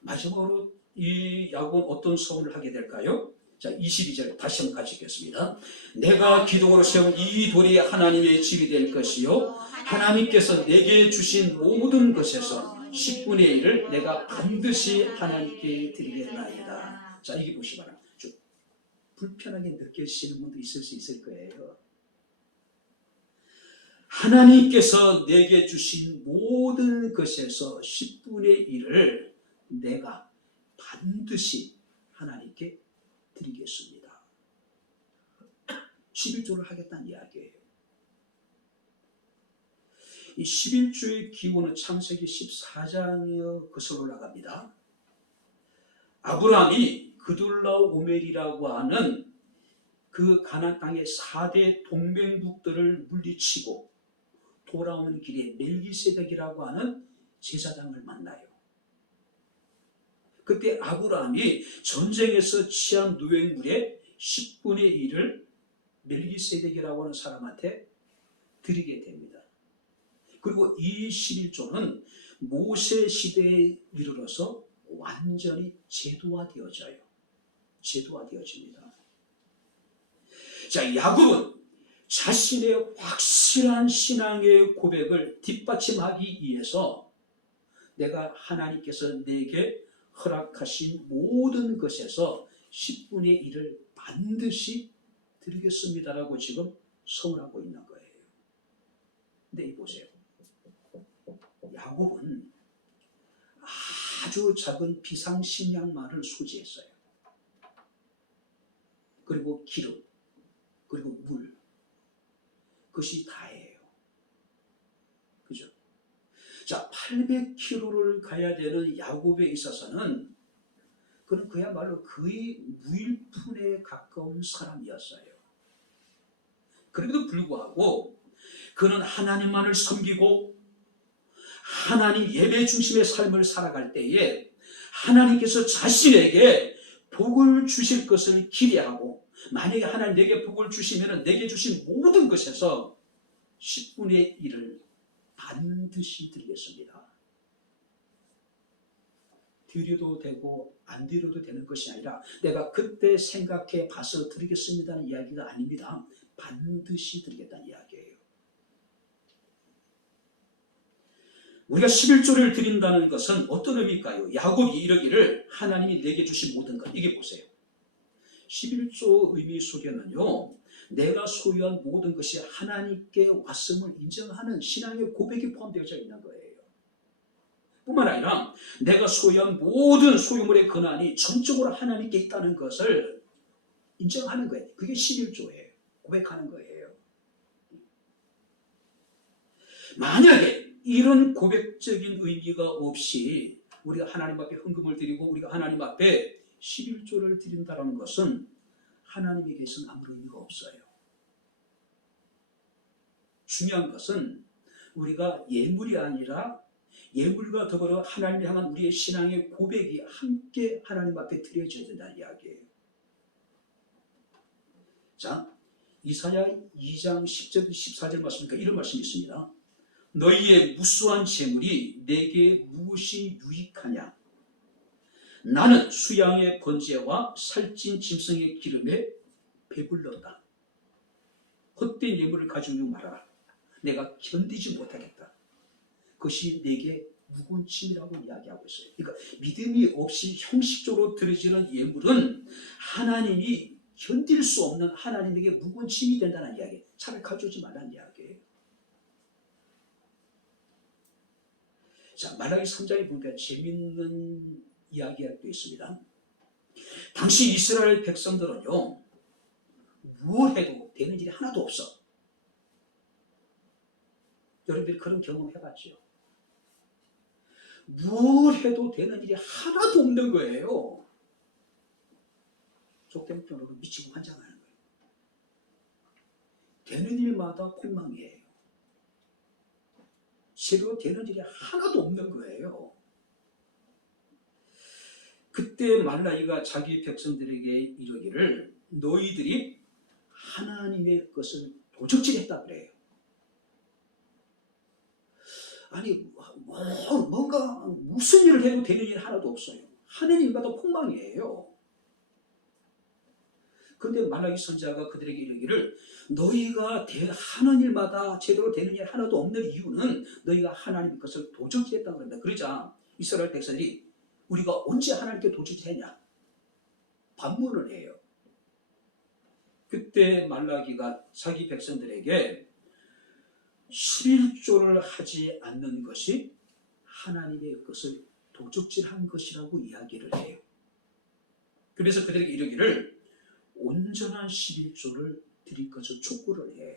마지막으로 이 야곱은 어떤 소원을 하게 될까요? 자, 22절 다시 한번 같이 읽겠습니다. 내가 기둥으로 세운 이 돌이 하나님의 집이 될 것이요, 하나님께서 내게 주신 모든 것에서 10분의 1을 내가 반드시 하나님께 드리겠나이다. 자, 이게 보시기 바랍니다. 좀 불편하게 느껴지시는 분도 있을 수 있을 거예요. 하나님께서 내게 주신 모든 것에서 10분의 1을 내가 반드시 하나님께 드리겠습니다. 11조를 하겠다는 이야기예요. 이 11조의 기원은 창세기 14장에 거슬러 올라갑니다. 아브라함이 그둘라오멜이라고 하는 그 가나안 땅의 4대 동맹국들을 물리치고 돌아오는 길에 멜기세덱이라고 하는 제사장을 만나요. 그때 아브라함이 전쟁에서 취한 노획물의 10분의 1을 멜기세덱이라고 하는 사람한테 드리게 됩니다. 그리고 이 11조는 모세 시대에 이르러서 완전히 제도화되어져요. 제도화되어집니다. 자, 야곱은 자신의 확실한 신앙의 고백을 뒷받침하기 위해서 내가 하나님께서 내게 허락하신 모든 것에서 10분의 1을 반드시 드리겠습니다라고 지금 서운하고 있는 거예요. 근데 이 보세요. 야곱은 아주 작은 비상식량만을 소지했어요. 그리고 기름, 그리고 물, 그것이 다예요. 그죠? 자, 800km를 가야 되는 야곱에 있어서는 그는 그야말로 거의 무일푼에 가까운 사람이었어요. 그럼에도 불구하고 그는 하나님만을 섬기고 하나님 예배 중심의 삶을 살아갈 때에 하나님께서 자신에게 복을 주실 것을 기대하고, 만약에 하나님 내게 복을 주시면 내게 주신 모든 것에서 10분의 1을 반드시 드리겠습니다. 드려도 되고 안 드려도 되는 것이 아니라 내가 그때 생각해 봐서 드리겠습니다는 이야기가 아닙니다. 반드시 드리겠다는 이야기예요. 우리가 11조를 드린다는 것은 어떤 의미일까요? 야곱이 이르기를 하나님이 내게 주신 모든 것, 이게 보세요. 11조 의미 속에는요, 내가 소유한 모든 것이 하나님께 왔음을 인정하는 신앙의 고백이 포함되어져 있는 거예요. 뿐만 아니라 내가 소유한 모든 소유물의 근원이 전적으로 하나님께 있다는 것을 인정하는 거예요. 그게 11조예요. 고백하는 거예요. 만약에 이런 고백적인 의미가 없이 우리가 하나님 앞에 헌금을 드리고 우리가 하나님 앞에 11조를 드린다는 것은 하나님에게서는 아무런 의미가 없어요. 중요한 것은 우리가 예물이 아니라 예물과 더불어 하나님을 향한 우리의 신앙의 고백이 함께 하나님 앞에 드려져야 된다는 이야기예요. 자, 이사야 2장 10절 14절 말씀이니까 이런 말씀이 있습니다. 너희의 무수한 재물이 내게 무엇이 유익하냐? 나는 수양의 번제와 살찐 짐승의 기름에 배불렀다. 헛된 예물을 가지고 말아라. 내가 견디지 못하겠다. 그것이 내게 무거운 짐이라고 이야기하고 있어요. 그러니까 믿음이 없이 형식적으로 드려지는 예물은 하나님이 견딜 수 없는 하나님에게 무거운 짐이 된다는 이야기. 차라리 가져오지 말라는 이야기예요. 자, 말라기 3장에 보니까 재밌는 이야기가 또 있습니다. 당시 이스라엘 백성들은요, 뭘 해도 되는 일이 하나도 없어. 여러분들이 그런 경험 해봤죠? 뭘 해도 되는 일이 하나도 없는 거예요. 속된 표현으로 미치고 환장하는 거예요. 되는 일마다 폭망이에요. 제대로 되는 일이 하나도 없는 거예요. 그때 말라기가 자기 백성들에게 이르기를 너희들이 하나님의 것을 도적질했다 그래요. 아니 뭔가 무슨 일을 해도 되는 일 하나도 없어요. 하는 일마다 폭망이에요. 그런데 말라기 선지자가 그들에게 이르기를 너희가 하는 일마다 제대로 되는 일 하나도 없는 이유는 너희가 하나님의 것을 도적질했다고 합니다. 그러자 이스라엘 백성들이 우리가 언제 하나님께 도적질했냐 반문을 해요. 그때 말라기가 자기 백성들에게 11조를 하지 않는 것이 하나님의 것을 도적질한 것이라고 이야기를 해요. 그래서 그들에게 이르기를 온전한 11조를 드릴 것을 촉구를 해요.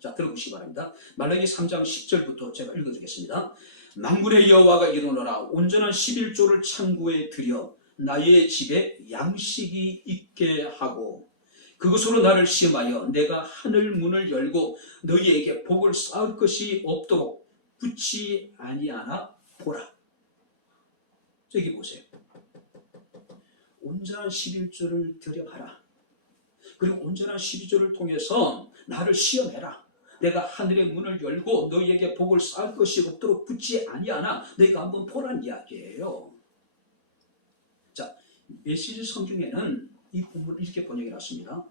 자, 들어보시기 바랍니다. 말라기 3장 10절부터 제가 읽어주겠습니다. 만군의 여호와가 이르노라 온전한 11조를 창고에 들여 나의 집에 양식이 있게 하고 그것으로 나를 시험하여 내가 하늘 문을 열고 너희에게 복을 쌓을 것이 없도록 붙지 아니하나 보라. 저기 보세요. 온전한 11조를 드려봐라. 그리고 온전한 12조를 통해서 나를 시험해라. 내가 하늘의 문을 열고 너희에게 복을 쌓을 것이 없도록 붙지 아니하나 너희가 한번 보란 이야기예요. 자, 메시지 성경에는 이 부분을 이렇게 번역해 놨습니다.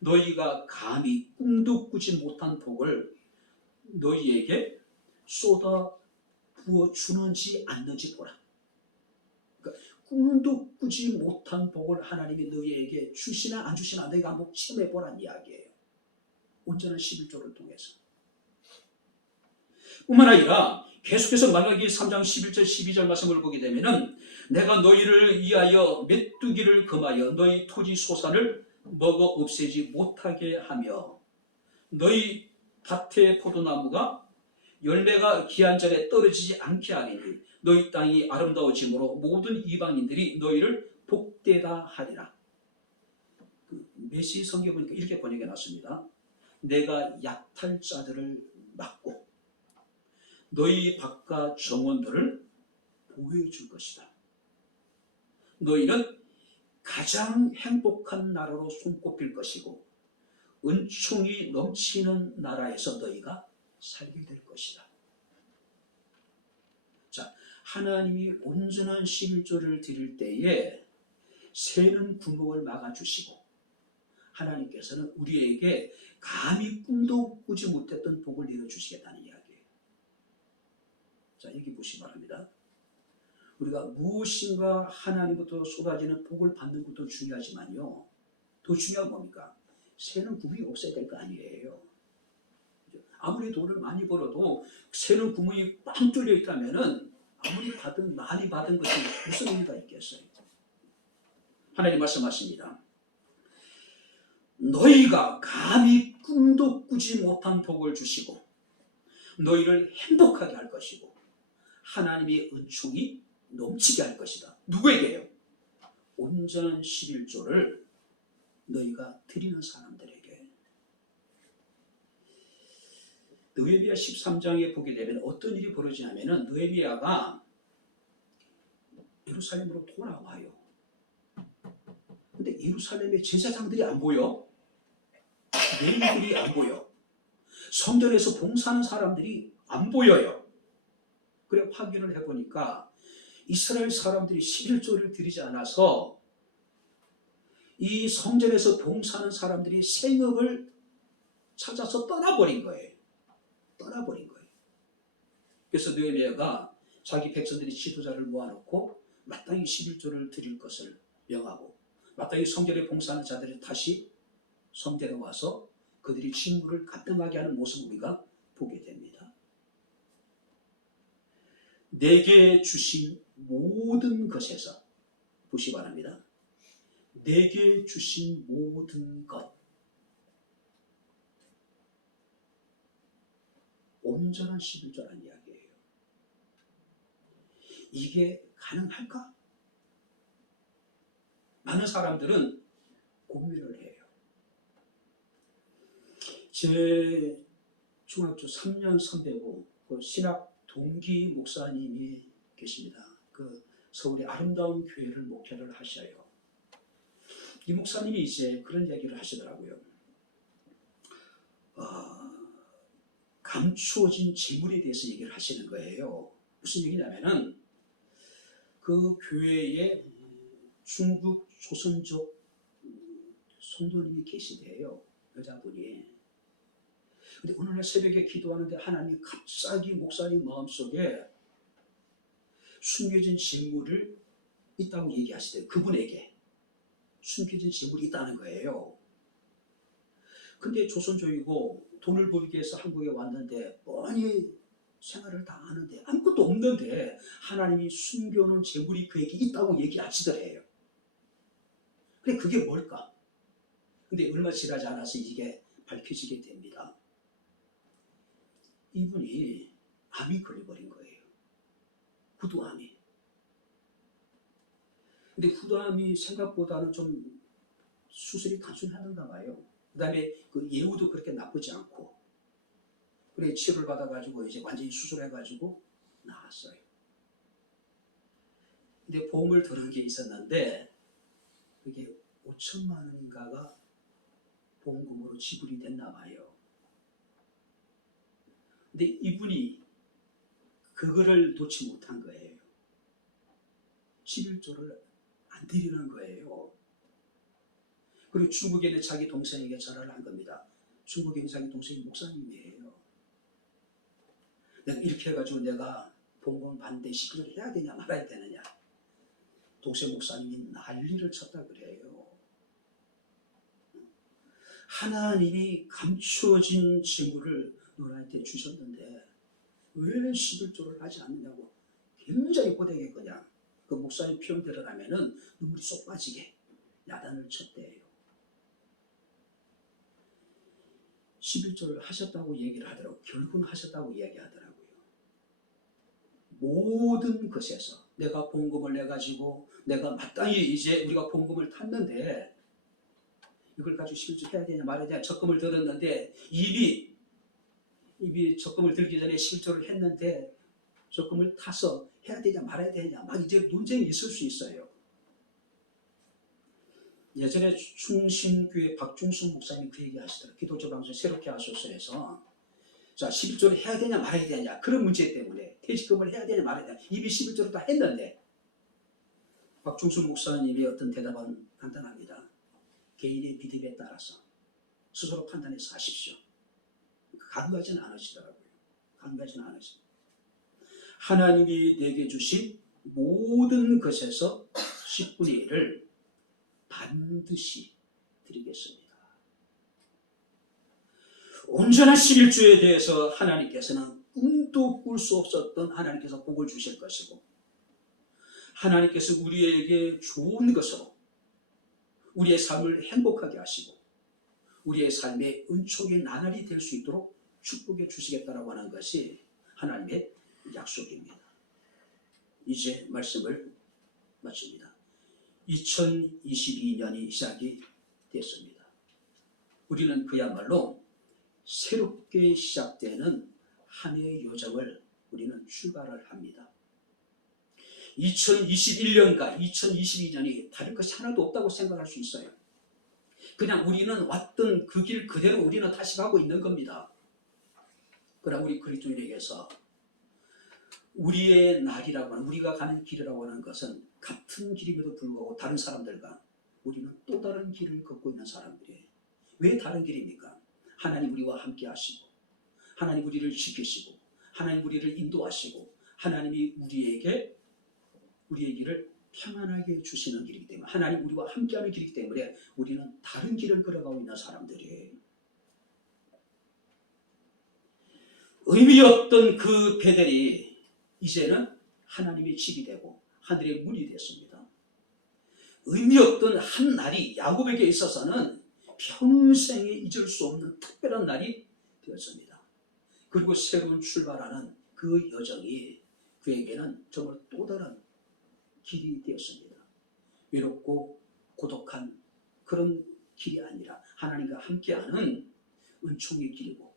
너희가 감히 꿈도 꾸지 못한 복을 너희에게 쏟아 부어 주는지 않는지 보라. 그러니까 꿈도 꾸지 못한 복을 하나님이 너희에게 주시나 안 주시나 너희가 한번 시험해 보란 이야기예요. 온전한 11조를 통해서. 뿐만 아니라 계속해서 말라기 3장 11절 12절 말씀을 보게 되면은 내가 너희를 위하여 메뚜기를 금하여 너희 토지 소산을 먹어 없애지 못하게 하며 너희 밭의 포도나무가 열매가 기한전에 떨어지지 않게 하리니 너희 땅이 아름다워짐으로 모든 이방인들이 너희를 복되다 하리라. 메시 성경 보니까 이렇게 번역해 놨습니다. 내가 약탈자들을 막고 너희 밭과 정원들을 보호해 줄 것이다. 너희는 가장 행복한 나라로 손꼽힐 것이고 은총이 넘치는 나라에서 너희가 살게 될 것이다. 자, 하나님이 온전한 11조를 드릴 때에 새는 구멍을 막아주시고 하나님께서는 우리에게 감히 꿈도 꾸지 못했던 복을 내려주시겠다는 이야기예요. 자, 여기 보시기 바랍니다. 우리가 무엇인가 하나님부터 쏟아지는 복을 받는 것도 중요하지만요. 더 중요한 뭡니까? 새는 구멍이 없어야 될 거 아니에요. 아무리 돈을 많이 벌어도 새는 구멍이 빵 뚫려 있다면은 아무리 많이 받은 것이 무슨 의미가 있겠어요? 하나님 말씀하십니다. 너희가 감히 꿈도 꾸지 못한 복을 주시고 너희를 행복하게 할 것이고 하나님의 은총이 넘치게 할 것이다. 누구에게요? 온전한 11조를 너희가 드리는 사람들에게. 느헤미야 13장에 보게 되면 어떤 일이 벌어지냐면은 느헤미야가 예루살렘으로 돌아와요. 근데 예루살렘의 제사장들이 안 보여. 레위들이 안 보여. 성전에서 봉사하는 사람들이 안 보여요. 그래 확인을 해보니까 이스라엘 사람들이 11조를 드리지 않아서 이 성전에서 봉사하는 사람들이 생업을 찾아서 떠나버린 거예요. 떠나버린 거예요. 그래서 느헤미야가 자기 백성들이 지도자를 모아놓고 마땅히 11조를 드릴 것을 명하고 마땅히 성전에 봉사하는 자들이 다시 성전에 와서 그들이 직무를 가등하게 하는 모습을 우리가 보게 됩니다. 내게 주신 모든 것에서 보시기 바랍니다. 내게 주신 모든 것 온전한 11조라는 이야기예요. 이게 가능할까? 많은 사람들은 고민을 해요. 제 중학교 3년 선배고 그 신학 동기 목사님이 계십니다. 그 서울의 아름다운 교회를 목회를 하셔요. 이 목사님이 이제 그런 얘기를 하시더라고요. 감추어진 재물에 대해서 얘기를 하시는 거예요. 무슨 얘기냐면은 그 교회에 중국 조선족 성도님이 계신데요. 여자분이. 근데 어느 날 새벽에 기도하는데 하나님이 갑자기 목사님 마음속에 숨겨진 재물을 있다고 얘기하시대요. 그분에게 숨겨진 재물이 있다는 거예요. 근데 조선족이고 돈을 벌기 위해서 한국에 왔는데 뻔히 생활을 다 하는데 아무것도 없는데 하나님이 숨겨놓은 재물이 그에게 있다고 얘기하시더래요. 근데 그게 뭘까? 근데 얼마 지나지 않아서 이게 밝혀지게 됩니다. 이분이 암이 걸려버린 거예요. 후두암이. 근데 후두암이 생각보다는 좀 수술이 단순하던가 봐요. 그 다음에 그 예후도 그렇게 나쁘지 않고. 그래 치료를 받아가지고 이제 완전히 수술해가지고 나았어요. 근데 보험을 들은 게 있었는데 그게 5천만 원인가가 보험금으로 지불이 됐나 봐요. 근데 이분이 그거를 놓지 못한 거예요. 11조를 안 드리는 거예요. 그리고 중국에 있는 자기 동생에게 전화를 한 겁니다. 중국에 있는 자기 동생이 목사님이에요. 내가 이렇게 해가지고 내가 보험금 받는데 11조를 해야 되냐 말아야 되느냐. 동생 목사님이 난리를 쳤다 그래요. 하나님이 감추어진 재물을 너한테 주셨는데 왜 11조를 하지 않느냐고 굉장히 고되게 그냥 그 목사님 표현대로 하면은 눈물이 쏙 빠지게 야단을 쳤대요. 11조를 하셨다고 얘기를 하더라고요. 결국은 하셨다고 얘기하더라고요. 모든 것에서 내가 보험금을 내가지고 내가 마땅히 이제 우리가 보험금을 탔는데 이걸 가지고 11조 해야 되냐 말아야 되냐 적금을 들었는데 이미 적금을 들기 전에 11조를 했는데 적금을 타서 해야 되냐 말아야 되냐 막 이제 논쟁이 있을 수 있어요. 예전에 충신교회 박중순 목사님이 그 얘기 하시더라고요. 기도조 방송 새롭게 하소서에서 자 11조를 해야 되냐 말아야 되냐 그런 문제 때문에 퇴직금을 해야 되냐 말아야 되냐 이미 11조를 다 했는데 박중순 목사님의 어떤 대답은 간단합니다. 개인의 믿음에 따라서 스스로 판단해서 하십시오. 강요하지는 않으시더라고요. 강요하지는 않으시더라고요. 하나님이 내게 주신 모든 것에서 10분의 1을 반드시 드리겠습니다. 온전한 11조에 대해서 하나님께서는 꿈도 꿀 수 없었던 하나님께서 복을 주실 것이고 하나님께서 우리에게 좋은 것으로 우리의 삶을 행복하게 하시고 우리의 삶의 은총의 나날이 될 수 있도록 축복해 주시겠다라고 하는 것이 하나님의 약속입니다. 이제 말씀을 마칩니다. 2022년이 시작이 됐습니다. 우리는 그야말로 새롭게 시작되는 한 해의 여정을 우리는 출발을 합니다. 2021년과 2022년이 다를 것이 하나도 없다고 생각할 수 있어요. 그냥 우리는 왔던 그 길 그대로 우리는 다시 가고 있는 겁니다. 그러나 우리 그리스도인에게서 우리의 날이라고 하는 우리가 가는 길이라고 하는 것은 같은 길임에도 불구하고 다른 사람들과 우리는 또 다른 길을 걷고 있는 사람들이에요. 왜 다른 길입니까? 하나님 우리와 함께 하시고 하나님 우리를 지키시고 하나님 우리를 인도하시고 하나님이 우리의 길을 평안하게 주시는 길이기 때문에 하나님 우리와 함께하는 길이기 때문에 우리는 다른 길을 걸어가고 있는 사람들이에요. 의미 없던 그 베델이 이제는 하나님의 집이 되고 하늘의 문이 됐습니다. 의미 없던 한 날이 야곱에게 있어서는 평생에 잊을 수 없는 특별한 날이 되었습니다. 그리고 새로운 출발하는 그 여정이 그에게는 정말 또 다른 길이 되었습니다. 외롭고 고독한 그런 길이 아니라 하나님과 함께하는 은총의 길이고,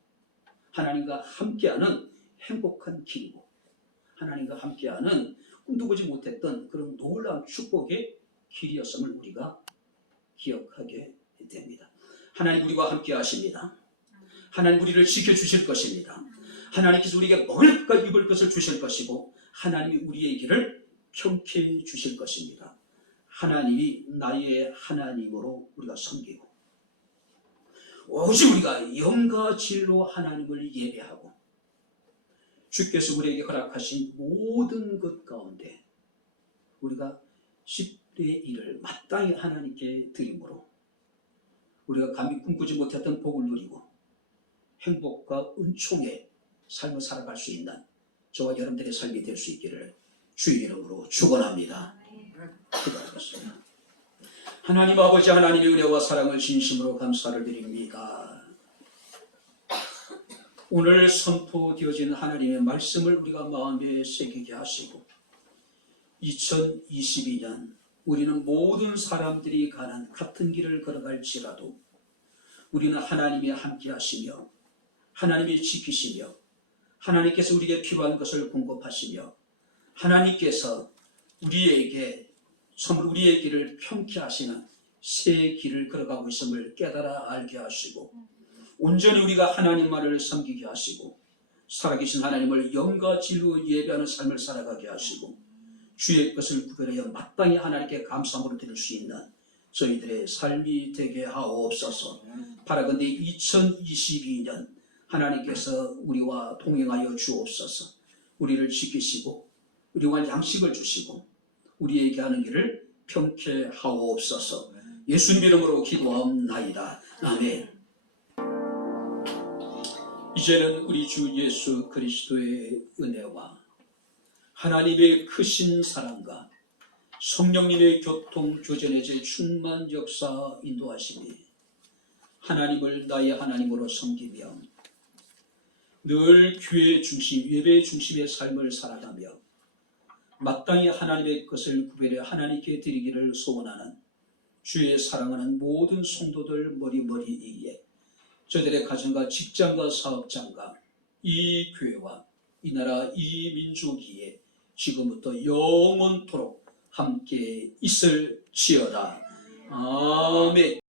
하나님과 함께하는 행복한 길이고, 하나님과 함께하는 꿈도 보지 못했던 그런 놀라운 축복의 길이었음을 우리가 기억하게 됩니다. 하나님 우리와 함께 하십니다. 하나님 우리를 지켜주실 것입니다. 하나님께서 우리에게 먹을 것 입을 것을 주실 것이고, 하나님이 우리의 길을 평케해 주실 것입니다. 하나님이 나의 하나님으로 우리가 섬기고, 오직 우리가 영과 진리로 하나님을 예배하고, 주께서 우리에게 허락하신 모든 것 가운데 우리가 10대 1을 마땅히 하나님께 드림으로 우리가 감히 꿈꾸지 못했던 복을 누리고 행복과 은총의 삶을 살아갈 수 있는 저와 여러분들의 삶이 될 수 있기를 주의 이름으로 축원합니다. 기도하겠습니다. 하나님 아버지, 하나님의 은혜와 사랑을 진심으로 감사를 드립니다. 오늘 선포되어진 하나님의 말씀을 우리가 마음에 새기게 하시고, 2022년 우리는 모든 사람들이 가는 같은 길을 걸어갈지라도 우리는 하나님이 함께 하시며, 하나님이 지키시며, 하나님께서 우리에게 필요한 것을 공급하시며, 하나님께서 우리에게 선물 우리의 길을 평케 하시는 새 길을 걸어가고 있음을 깨달아 알게 하시고, 온전히 우리가 하나님만을 섬기게 하시고, 살아계신 하나님을 영과 진리로 예배하는 삶을 살아가게 하시고, 주의 것을 구별하여 마땅히 하나님께 감사함으로 드릴 수 있는 저희들의 삶이 되게 하옵소서. 바라건대 2022년 하나님께서 우리와 동행하여 주옵소서. 우리를 지키시고 우리와 양식을 주시고 우리에게 하는 길을 평케 하옵소서. 예수님 이름으로 기도하옵나이다. 아멘. 이제는 우리 주 예수 그리스도의 은혜와 하나님의 크신 사랑과 성령님의 교통 교전의 제 충만 역사 인도하심이 하나님을 나의 하나님으로 섬기며 늘 교회 중심, 예배 중심의 삶을 살아가며 마땅히 하나님의 것을 구별해 하나님께 드리기를 소원하는 주의 사랑하는 모든 성도들 머리머리이기에 저들의 가정과 직장과 사업장과 이 교회와 이 나라 이 민족이에 지금부터 영원토록 함께 있을지어다. 아멘.